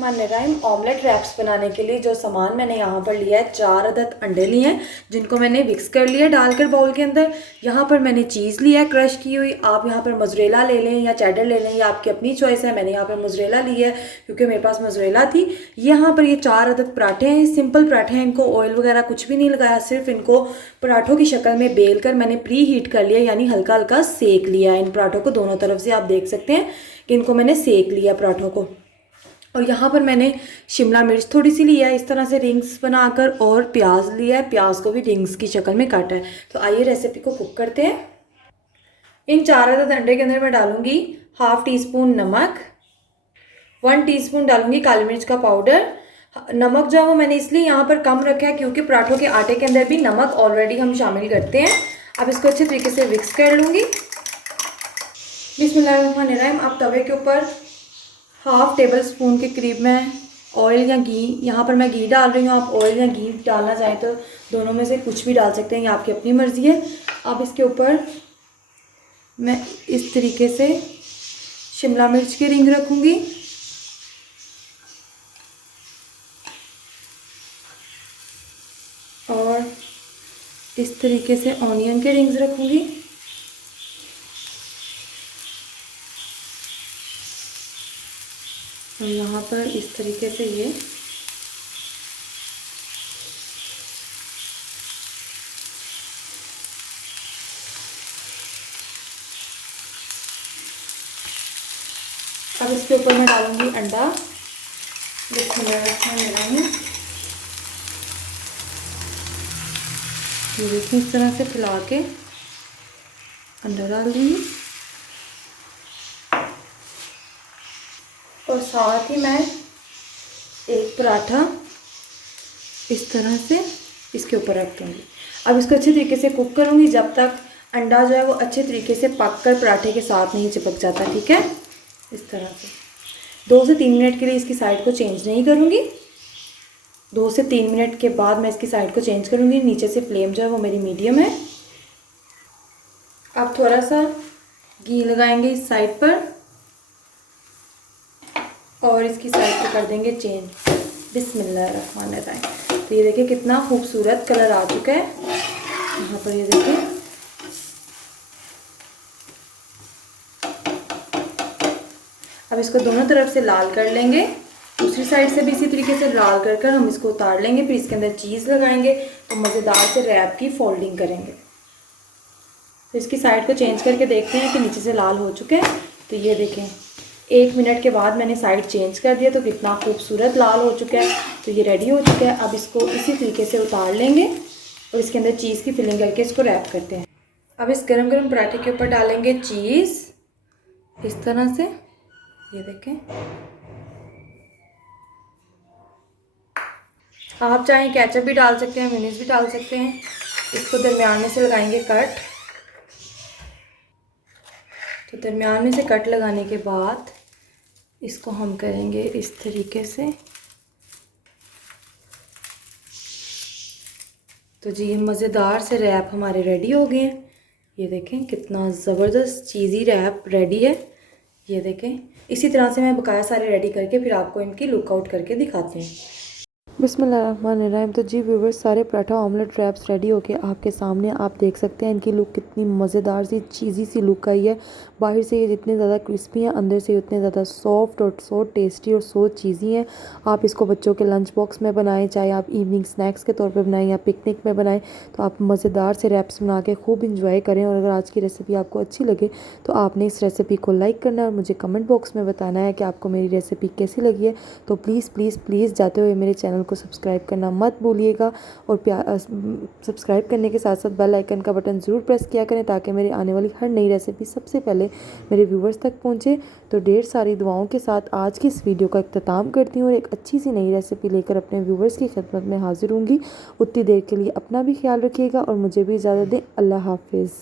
बिस्मिल्लाहिर्रहमानिर्रहीम। Omelette raps बनाने के लिए जो सामान मैंने यहाँ पर लिया है, 4 अदद अंडे लिए हैं जिनको मैंने मिक्स कर लिया डालकर बाउल के अंदर। यहाँ पर मैंने चीज़ लिया है क्रश की हुई। आप यहाँ पर मोज़रेला ले लें या चेडर ले लें, या आपकी अपनी चॉइस है। मैंने यहाँ पर मोज़रेला ली है क्योंकि मेरे पास मोज़रेला थी। यहाँ पर ये 4 अदद पराठे हैं, सिंपल पराठे हैं। इनको ऑयल वगैरह कुछ भी नहीं लगाया, सिर्फ इनको पराठों की शक्ल में बेल कर मैंने प्री हीट कर लिया, यानी हल्का हल्का सेक लिया है इन पराठों को। दोनों तरफ से आप देख सकते हैं कि इनको मैंने सेक लिया पराठों को। और यहाँ पर मैंने शिमला मिर्च थोड़ी सी लिया है इस तरह से रिंग्स बनाकर, और प्याज लिया है, प्याज को भी रिंग्स की शक्ल में काटा है। तो आइए रेसिपी को कुक करते हैं। इन 4 अदद अंडे के अंदर मैं डालूंगी हाफ टी स्पून नमक, 1 टीस्पून डालूंगी काली मिर्च का पाउडर। नमक जो है वो मैंने इसलिए यहाँ पर कम रखा है क्योंकि पराठों के आटे के अंदर भी नमक ऑलरेडी हम शामिल करते हैं। अब इसको अच्छे तरीके से मिक्स कर लूँगी। बिस्मिल्लाहिर्रहमानिर्रहीम। अब तवे के ऊपर हाफ टेबल स्पून के करीब मैं ऑयल या घी, यहाँ पर मैं घी डाल रही हूँ। आप ऑयल या घी डालना चाहें तो दोनों में से कुछ भी डाल सकते हैं, ये आपकी अपनी मर्ज़ी है। अब इसके ऊपर मैं इस तरीके से शिमला मिर्च की रिंग रखूँगी और इस तरीके से ऑनियन के रिंग्स रखूँगी। और यहाँ पर इस तरीके से ये अब इसके ऊपर मैं डालूंगी अंडा। बिस्मिल्लाहिर्रहमानिर्रहीम। ये देखिए इस तरह से फैला के अंडा डाल दूँगी, और साथ ही मैं एक पराठा इस तरह से इसके ऊपर रख दूँगी। अब इसको अच्छे तरीके से कुक करूँगी जब तक अंडा जो है वो अच्छे तरीके से पककर पराठे के साथ नहीं चिपक जाता। ठीक है, इस तरह से 2 से 3 मिनट के लिए इसकी साइड को चेंज नहीं करूँगी। 2 से 3 मिनट के बाद मैं इसकी साइड को चेंज करूँगी। नीचे से फ्लेम जो है वो मेरी मीडियम है। अब थोड़ा सा घी लगाएंगे इस साइड पर और इसकी साइड को कर देंगे चेंज। बिस्मिल्लाहिर्रहमानिर्रहीम। तो ये देखिए कितना खूबसूरत कलर आ चुका है यहाँ पर, ये देखिए। अब इसको दोनों तरफ से लाल कर लेंगे, दूसरी साइड से भी इसी तरीके से लाल कर हम इसको उतार लेंगे। फिर इसके अंदर चीज़ लगाएंगे तो मज़ेदार से रैप की फोल्डिंग करेंगे। तो इसकी साइड को चेंज करके देखते हैं कि नीचे से लाल हो चुके हैं। तो ये देखें 1 मिनट के बाद मैंने साइड चेंज कर दिया तो कितना खूबसूरत लाल हो चुका है। तो ये रेडी हो चुका है। अब इसको इसी तरीके से उतार लेंगे और इसके अंदर चीज़ की फिलिंग करके इसको रैप करते हैं। अब इस गरम गरम पराठे के ऊपर डालेंगे चीज़ इस तरह से, ये देखें। आप चाहें केचप भी डाल सकते हैं, मेयोनीज भी डाल सकते हैं। इसको दरमियान में से लगाएंगे कट। तो दरमियान में से कट लगाने के बाद इसको हम करेंगे इस तरीके से। तो जी ये मज़ेदार से रैप हमारे रेडी हो गए हैं। ये देखें कितना ज़बरदस्त चीज़ी रैप रेडी है। ये देखें इसी तरह से मैं बकाया सारे रेडी करके फिर आपको इनकी लुकआउट करके दिखाती हूँ। बिस्मिल्लाहिर्रहमानिर्रहीम। तो जी व्यूवर्स, सारे पराठा ऑमलेट रैप्स रेडी होके आपके सामने। आप देख सकते हैं इनकी लुक कितनी मज़ेदार सी चीज़ी सी लुक आई है। बाहर से ये जितने ज़्यादा क्रिस्पी हैं, अंदर से उतने ज़्यादा सॉफ्ट और सो टेस्टी और सो चीज़ी हैं। आप इसको बच्चों के लंच बॉक्स में बनाएं, चाहे आप इवनिंग स्नैक्स के तौर पर बनाएं या पिकनिक में बनाएं, तो आप मज़ेदार से रैप्स बना के खूब इंजॉय करें। और अगर आज की रेसिपी आपको अच्छी लगे तो आपने इस रेसिपी को लाइक करना है और मुझे कमेंट बॉक्स में बताना है कि आपको मेरी रेसिपी कैसी लगी है। तो प्लीज़ प्लीज़ प्लीज़ जाते हुए मेरे चैनल को सब्सक्राइब करना मत भूलिएगा, और सब्सक्राइब करने के साथ साथ बेल आइकन का बटन ज़रूर प्रेस किया करें ताकि मेरी आने वाली हर नई रेसिपी सबसे पहले मेरे व्यूवर्स तक पहुंचे। तो ढेर सारी दुआओं के साथ आज की इस वीडियो का इख्तिताम करती हूँ और एक अच्छी सी नई रेसिपी लेकर अपने व्यूवर्स की खिदमत में हाजिर होंगी। उतनी देर के लिए अपना भी ख्याल रखिएगा और मुझे भी इजाज़त दें। अल्लाह हाफिज़।